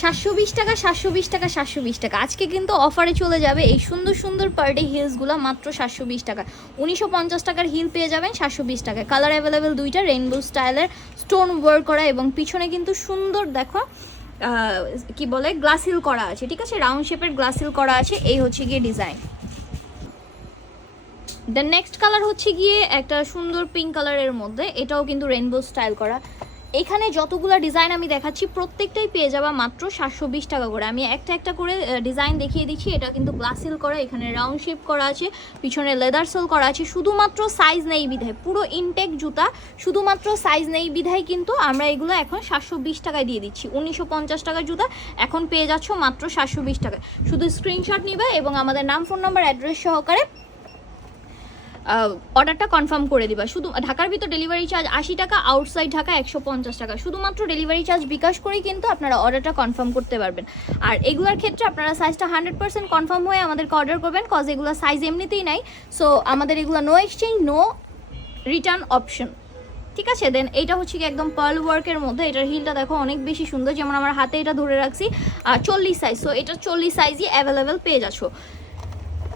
720 টাকা, 720 টাকা, 720 টাকা। আজকে কিন্তু অফারে চলে যাবে এই সুন্দর সুন্দর পার ডে হিলসগুলো মাত্র 720 টাকা। 1950 টাকার হিল পেয়ে যাবেন 720 টাকায়। কালার অ্যাভেলেবেল দুইটা, রেইনবো স্টাইলের স্টোন ওয়ার্ক করা এবং পিছনে কিন্তু সুন্দর দেখো কি বলে গ্লাস হিল করা আছে, ঠিক আছে, রাউন্ড শেপের গ্লাস হিল করা আছে। এই হচ্ছে গিয়ে ডিজাইন। দ্য নেক্সট কালার হচ্ছে গিয়ে একটা সুন্দর পিঙ্ক কালারের মধ্যে, এটাও কিন্তু রেইনবো স্টাইল করা। এখানে যতগুলো ডিজাইন আমি দেখাচ্ছি প্রত্যেকটাই পেয়ে যাবা মাত্র 720 টাকা করে। আমি একটা একটা করে ডিজাইন দেখিয়ে দিচ্ছি। এটা কিন্তু গ্লাস সিল করা, এখানে রাউন্ড শেপ করা আছে, পিছনে লেদার সোল করা আছে। শুধুমাত্র সাইজ নেই বিধায়, পুরো ইনটেক জুতা, শুধুমাত্র সাইজ নেই বিধায় কিন্তু আমরা এগুলো এখন 720 টাকায় দিয়ে দিচ্ছি। 1950 টাকার জুতা এখন পেয়ে যাচ্ছ মাত্র 720 টাকায়। শুধু স্ক্রিনশট নিবে এবং আমাদের নাম, ফোন নাম্বার, অ্যাড্রেস সহকারে অর্ডারটা কনফার্ম করে দিবা। শুধু ঢাকার ভিতর ডেলিভারি চার্জ 80 টাকা, আউটসাইড ঢাকা 150 টাকা। শুধুমাত্র ডেলিভারি চার্জ বিকাশ করেই কিন্তু আপনারা অর্ডারটা কনফার্ম করতে পারবেন। আর এগুলোর ক্ষেত্রে আপনারা সাইজটা 100% কনফার্ম হয়ে আমাদেরকে অর্ডার করবেন, কজ এগুলো সাইজ এমনিতেই নাই। সো আমাদের এগুলো no exchange, no return option, ঠিক আছে। দেন এইটা হচ্ছে কি একদম পার্ল ওয়ার্কের মধ্যে, এটার হিলটা দেখো অনেক বেশি সুন্দর, যেমন আমার হাতে এটা ধরে রাখছি 40 সাইজ। সো এটা 40 সাইজই অ্যাভেলেবেল পেয়ে যাচ্ছ।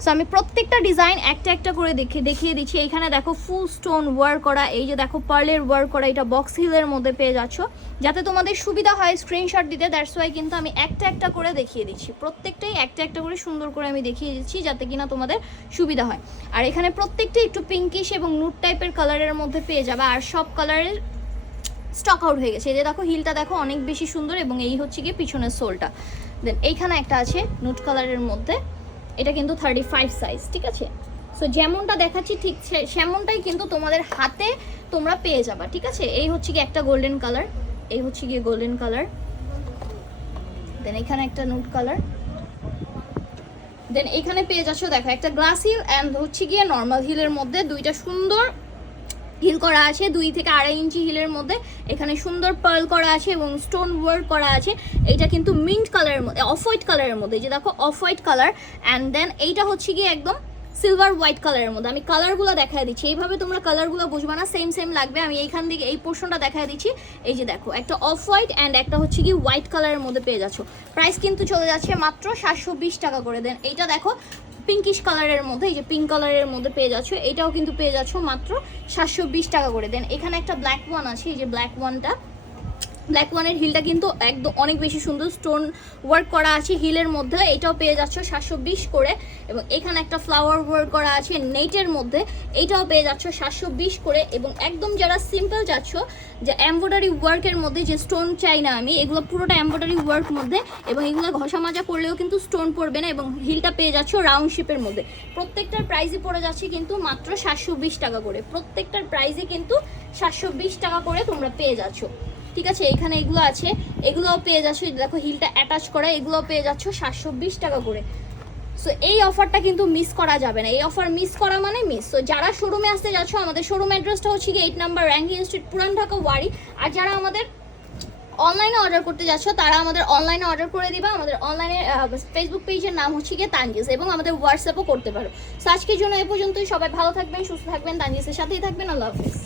সো আমি প্রত্যেকটা ডিজাইন একটা একটা করে দেখিয়ে দিচ্ছি। এইখানে দেখো ফুল স্টোন ওয়ার্ক করা, এই যে দেখো পার্লের ওয়ার্ক করা, এটা বক্স হিলের মধ্যে পেয়ে যাচ্ছ। যাতে তোমাদের সুবিধা হয় স্ক্রিনশট দিতে, দ্যাটস ওয়াই কিন্তু আমি একটা একটা করে দেখিয়ে দিচ্ছি। প্রত্যেকটাই একটা একটা করে সুন্দর করে আমি দেখিয়ে দিচ্ছি যাতে কিনা তোমাদের সুবিধা হয়। আর এখানে প্রত্যেকটাই একটু পিঙ্কিশ এবং নুট টাইপের কালারের মধ্যে পেয়ে যাবে, আর সব কালারের স্টক আউট হয়ে গেছে। এই যে দেখো হিলটা দেখো অনেক বেশি সুন্দর এবং এই হচ্ছে গিয়ে পিছনের সোলটা। দেন এইখানে একটা আছে নুট কালারের মধ্যে, এটা কিন্তু 35 সাইজ, ঠিক আছে। সো যেমনটা দেখাচ্ছি ঠিক সেমনটাই কিন্তু তোমাদের হাতে তোমরা পেয়ে যাবা, ঠিক আছে। এই হচ্ছে কি একটা গোল্ডেন কালার, এই হচ্ছে গিয়ে গোল্ডেন কালার, দেন এখানে একটা নুট কালার, দেন এখানে পেয়ে যাচ্ছ দেখো একটা গ্লাস হিল অ্যান্ড হচ্ছে গিয়ে নর্মাল হিলের মধ্যে দুইটা সুন্দর হিল করা আছে, 2 থেকে 2.5 ইঞ্চি হিলের মধ্যে। এখানে সুন্দর পার্ল করা আছে এবং স্টোন ওয়ার্ক করা আছে। এইটা কিন্তু মিন্ট কালারের মধ্যে, অফ হোয়াইট কালারের মধ্যে, যে দেখো off white colour. And then এইটা হচ্ছে গিয়ে একদম সিলভার হোয়াইট কালারের মধ্যে। আমি কালারগুলো দেখায় দিচ্ছি, এইভাবে তোমরা কালারগুলো বুঝবা না, সেম সেম লাগবে। আমি এইখান থেকে এই পোর্শনটা দেখায় দিচ্ছি। এই যে দেখো একটা অফ হোয়াইট অ্যান্ড একটা হচ্ছে কি হোয়াইট কালারের মধ্যে পেয়ে যাচ্ছ। প্রাইস কিন্তু চলে যাচ্ছে মাত্র 720 টাকা করে। দেন এইটা দেখো পিঙ্কিশ কালারের মধ্যে, এই যে পিঙ্ক কালারের মধ্যে পেয়ে যাচ্ছ, এটাও কিন্তু পেয়ে যাচ্ছ মাত্র 720 টাকা করে। দেন এখানে একটা ব্ল্যাক ওয়ান আছে, এই যে ব্ল্যাক ওয়ানটা, ব্ল্যাক ওয়ানের হিলটা কিন্তু একদম অনেক বেশি সুন্দর, স্টোন ওয়ার্ক করা আছে হিলের মধ্যে, এটাও পেয়ে যাচ্ছ 720 করে। এবং এখানে একটা ফ্লাওয়ার ওয়ার্ক করা আছে নেটের মধ্যে, এইটাও পেয়ে যাচ্ছ 720 করে। এবং একদম যারা সিম্পল যাচ্ছ, যে এমব্রয়ডারি ওয়ার্কের মধ্যে যে স্টোন চাই না আমি, এগুলো পুরোটা এমব্রয়ডারি ওয়ার্ক মধ্যে এবং এগুলো ঘষা মাজা করলেও কিন্তু স্টোন পড়বে না। এবং হিলটা পেয়ে যাচ্ছ রাউন্ড শেপের মধ্যে। প্রত্যেকটার প্রাইসই পড়ে যাচ্ছে কিন্তু মাত্র 720 টাকা করে। প্রত্যেকটার প্রাইসই কিন্তু 720 টাকা করে তোমরা পেয়ে যাচ্ছ, ঠিক আছে। এখানে এগুলো আছে, এগুলোও পেয়ে যাচ্ছ, দেখো হিলটা অ্যাটাচ করা, এগুলোও পেয়ে যাচ্ছ 720 টাকা করে। সো এই অফারটা কিন্তু মিস করা যাবে না, এই অফার মিস করা মানে মিস। সো যারা শোরুমে আসতে যাচ্ছ, আমাদের শোরুম অ্যাড্রেসটা হচ্ছে কি 8 নাম্বার র্যাঙ্কিং স্ট্রিট, পুরান ঢাকা ওয়ারি। আর যারা আমাদের অনলাইনে অর্ডার করতে যাচ্ছ, তারা আমাদের অনলাইনে অর্ডার করে দিবা। আমাদের অনলাইনে ফেসবুক পেজের নাম হচ্ছে গিয়ে তানজিস, এবং আমাদের হোয়াটসঅ্যাপও করতে পারো। সো আজকের জন্য এ পর্যন্তই। সবাই ভালো থাকবেন, সুস্থ থাকবেন, তানজিসের সাথেই থাকবেন। আল্লাহ হাফেজ।